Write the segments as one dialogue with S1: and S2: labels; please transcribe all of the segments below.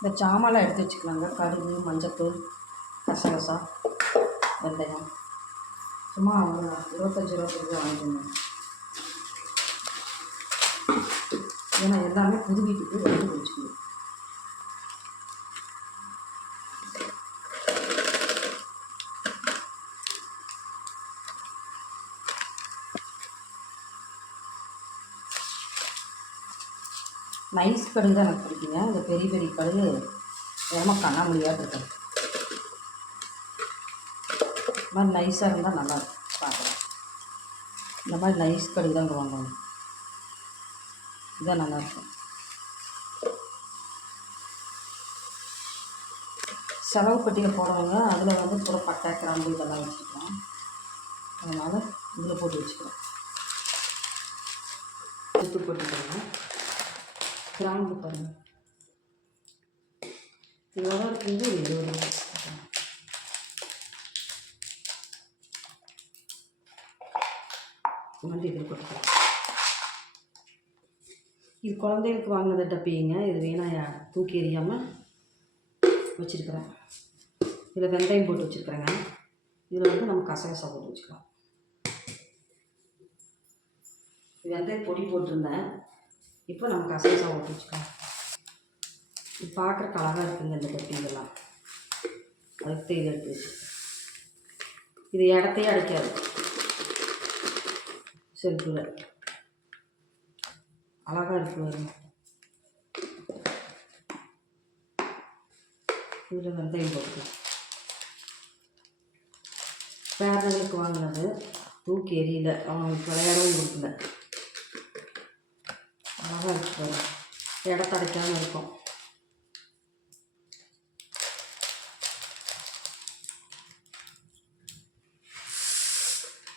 S1: இந்த சாமான்லாம் எடுத்து வச்சுக்கலாங்க. கடுகு மஞ்சத்தூள் கசகசா வெந்தயம். சும்மா அவங்க இருபத்தஞ்சி இருபத்தஞ்சி வாங்கிட்டு ஏன்னா எல்லாமே புது வீட்டுக்கு எடுத்து வச்சுக்கணும். நைஸ் கடுகு தான் எனக்கு பிடிக்குங்க. இந்த பெரிய பெரிய கடுகு ரொம்ப கண்ணாமொழியாக இருக்கும். இந்த மாதிரி நைஸாக இருந்தால் நல்லா இருக்கும். இந்த மாதிரி நைஸ் கடுகு தான் வாங்கணும். இதான் நல்லாயிருக்கும் செலவு பெட்டியில் போடுறவங்க அதில் வந்து பூரா பட்டை கிராம்பு இதெல்லாம் வச்சுக்கலாம். அதனால் இதில் போட்டு வச்சுக்கலாம் எடுத்து போட்டுக்கோங்க கிராம்பு பாருங்கள் இதோட இருக்குது ஒரு இருபது ரூபா இதில் போட்டுக்கலாம் இது குழந்தைகளுக்கு வாங்கினத டப்பிங்க. இது வேணாம் தூக்கி எறியாமல் வச்சுருக்கிறேன். இதில் வெந்தயம் போட்டு வச்சுருக்குறேங்க. இதில் வந்து நம்ம கசகசா போட்டு வச்சுக்கலாம். வெந்தயம் பொடி போட்டிருந்தேன். இப்போ நம்ம கசகசா போட்டு வச்சுக்கலாம். இது பார்க்குறக்கு அழகாக இருக்குங்க இந்த டப்பி இதெல்லாம் அதுக்கு எடுத்து வச்சு. இது இடத்தையே அடைக்காது. செல்ஃபில் அழகாக இருக்கு வரும் இதில் வெந்தயம் போட்டுக்கலாம். பேரனுக்கு வாங்கினது தூக்கி எரியல அவங்களுக்கு விளையாடவும் கொடுக்கல. அழகாக இருக்கு. பாருங்க இடத்த இருக்கும்.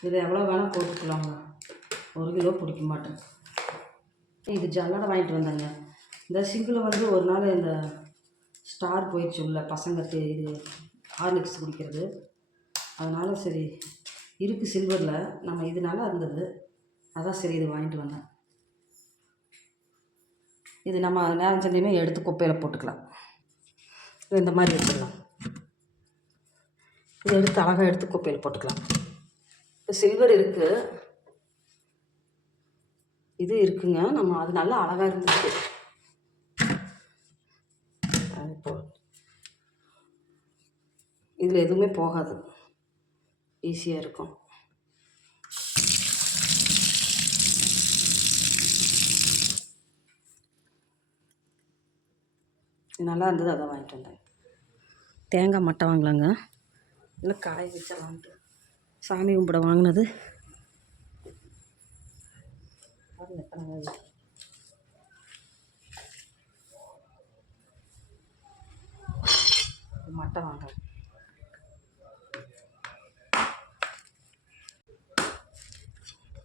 S1: இது எவ்வளோ வேணால் போட்டுக்கலாங்க. ஒரு கிலோ பிடிக்க மாட்டேன். இது ஜல்லடை வாங்கிட்டு வந்தேங்க. இந்த சிங்கில் வந்து ஒரு நாள் இந்த ஸ்டார் போயிடுச்சு உள்ள பசங்க இது ஹார்லிக்ஸ் குடிக்கிறது. அதனால் சரி இருக்குது சில்வரில். நம்ம இதனால இருந்தது. அதான் சரி இது வாங்கிட்டு வந்தேன். இது நம்ம நேரம் செஞ்சையுமே எடுத்து குப்பையில் போட்டுக்கலாம். இது இந்த மாதிரி எடுத்துக்கலாம். இது எடுத்து அழகாக எடுத்து குப்பையில் போட்டுக்கலாம். இப்போ சில்வர் இருக்குது இது இருக்குங்க. நம்ம அது நல்லா அழகாக இருந்துச்சு. அது போ இதில் எதுவுமே போகாது. ஈஸியாக இருக்கும். நல்லா இருந்தது அதான் வாங்கிட்டு வந்தேன். தேங்காய் மட்டை வாங்கலாங்க. இல்லை காய வச்சிடலான்ட்டு சாமி கும்பிட வாங்கினது. மட்டை வாங்க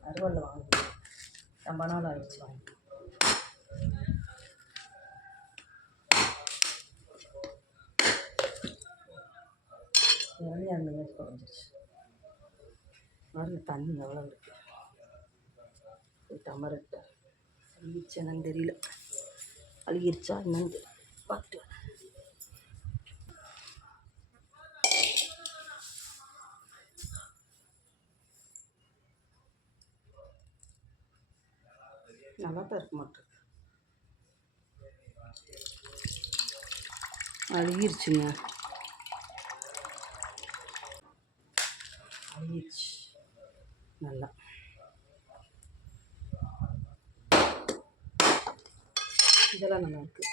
S1: அறுவலில் வாங்க ரொம்ப நாள் ஆயிடுச்சு வாங்க இறங்கி அந்த மாதிரி குறைஞ்சிருச்சு. பாருங்க தண்ணி எவ்வளோ இருக்கு. டமரட்டு அழுகிருச்சு என்னன்னு தெரியல. அழுகிருச்சா என்னன்னு தெரியல பார்த்துட்டு நல்லா தான் இருக்க மாட்டேன் அழுகிருச்சுங்க. அழுகிருச்சு நல்லா. இதெல்லாம் நல்லா இருக்கு.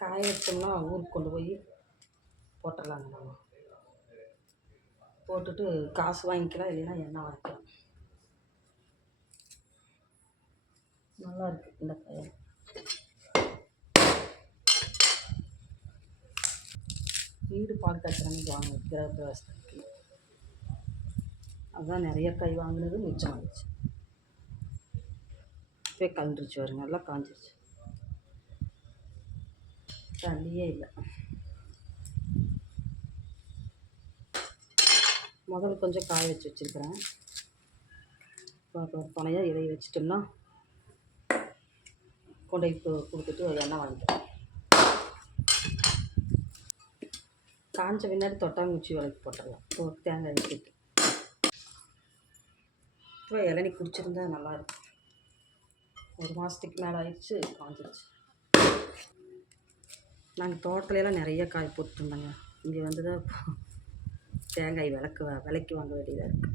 S1: காய வச்சோம்னா ஊருக்கு கொண்டு போய் போட்டுடலாங்க நம்ம. போட்டுட்டு காசு வாங்கிக்கலாம் இல்லைன்னா எண்ணெய் வாங்கிக்கலாம். நல்லா இருக்குது இந்த காய். வீடு பால் காய்ச்சறாங்க வாங்க கிரக பிரவேசத்துக்கு அதுதான் நிறைய காய் வாங்கினது மிச்சமாகிடுச்சு இப்போ கலந்துருச்சு வருங்க நல்லா காஞ்சிருச்சு. தண்ணியே இல்லை. முதல்ல கொஞ்சம் காய வச்சு வச்சுருக்கிறேன். துணையாக இதை வச்சிட்டோம்னா கொண்டு போய் கொடுத்துட்டு ஒரு எண்ணெய் வாங்கிட்டேன் காஞ்ச பின்னாடி தொட்டாங்குச்சி விளக்கி போட்டுடலாம். இப்போ தேங்காய் வச்சுட்டு இப்போ இளநி குடிச்சிருந்தா நல்லாயிருக்கும் ஒரு மாதத்துக்கு மேலே ஆயிடுச்சு காஞ்சிருச்சு. நாங்கள் தோட்டலையெல்லாம் நிறைய காய் போட்டுருந்தோங்க. இங்கே வந்து தான் தேங்காய் விளக்கு வ- விலைக்கு வாங்க வேண்டியதாக இருக்குது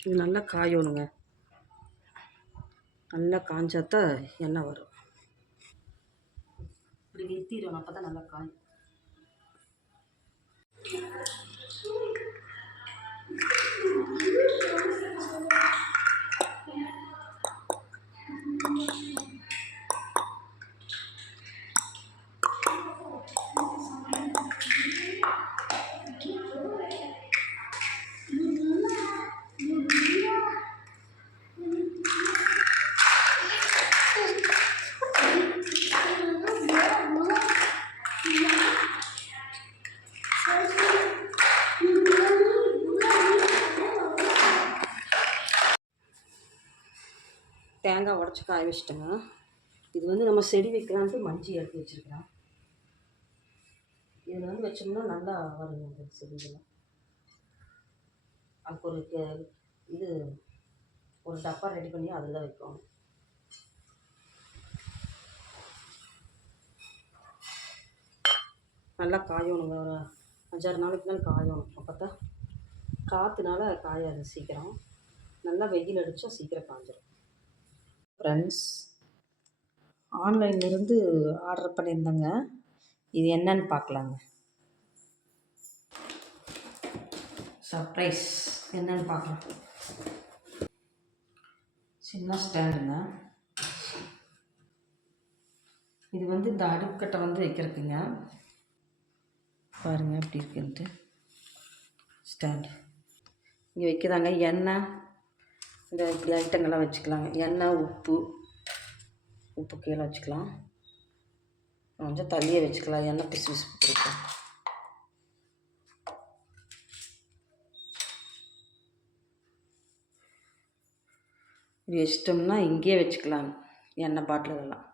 S1: இது நல்லா காயணுங்க நல்லா காய்ச்சாத்தான் எண்ணெய் வரும். இப்படி நிறுத்திடணும் அப்போ தான் நல்லா காயும். தேங்காய் உடச்சி காய வச்சிட்டேங்க இது வந்து நம்ம செடி வைக்கலான்ட்டு மஞ்சி எடுத்து வச்சுருக்கிறேன். இதில் வந்து வச்சோம்னா நல்லா வருங்க இந்த செடிகள்லாம் அதுக்கு ஒரு இது ஒரு டப்பா ரெடி பண்ணி அதில் தான் வைப்போம் நல்லா காயணுங்க. ஒரு அஞ்சாறு நாளைக்கு மேலே காயணும். அப்போ தான் காற்றுனால காயாது சீக்கிரம். நல்லா வெயில் அடித்தா சீக்கிரம் ஃப்ரெண்ட்ஸ் ஆன்லைன்லேருந்து ஆர்டர் பண்ணியிருந்தேங்க. இது என்னன்னு பார்க்கலாங்க. சர்ப்ரைஸ் என்னன்னு பார்க்கலாம். சின்ன ஸ்டாண்டுங்க இது வந்து இந்த அடுக்கட்டை வந்து வைக்கிறதுக்குங்க. பாருங்கள் எப்படி இருக்குன்ட்டு. ஸ்டாண்டு இங்கே வைக்கிறாங்க எண்ணெய். இந்த இப்படி ஐட்டங்கள்லாம் வச்சுக்கலாங்க எண்ணெய் உப்பு உப்பு கீழே வச்சுக்கலாம். கொஞ்சம் தள்ளியே வச்சுக்கலாம். எண்ணெய் பிசு பிசு பிடிக்கும். இப்படி வச்சிட்டோம்னா இங்கேயே வச்சுக்கலாம். எண்ணெய் பாட்டிலெல்லாம்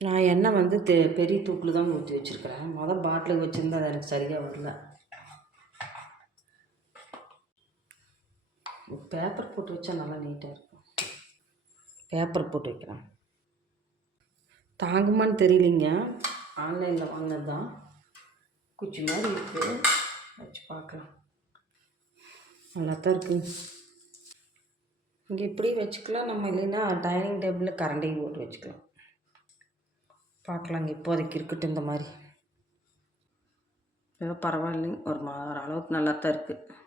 S1: நான் எண்ணெய் வந்து தெ பெரிய தூக்கில் தான் ஊற்றி வச்சுருக்கிறேன். மொதல் பாட்டிலுக்கு வச்சுருந்தா அது எனக்கு சரியாக வரல பேப்பர் போட்டு வச்சா நல்லா நீட்டாக இருக்கும். பேப்பர் போட்டு வைக்கிறேன். தாங்குமான்னு தெரியலிங்க. ஆன்லைனில் வாங்கினது தான் குச்சி மாதிரி இருக்குது வச்சு பார்க்கலாம். நல்லா தான் இருக்குது இங்கே இப்படி வச்சுக்கலாம். நம்ம இல்லைன்னா டைனிங் டேபிளில் கரண்டையும் போட்டு வச்சுக்கலாம். பார்க்கலாங்க. இப்போதைக்கு இருக்கட்டும் இந்த மாதிரி. ஏதோ பரவாயில்லைங்க. ஒரு மா அளவுக்கு நல்லா தான் இருக்குது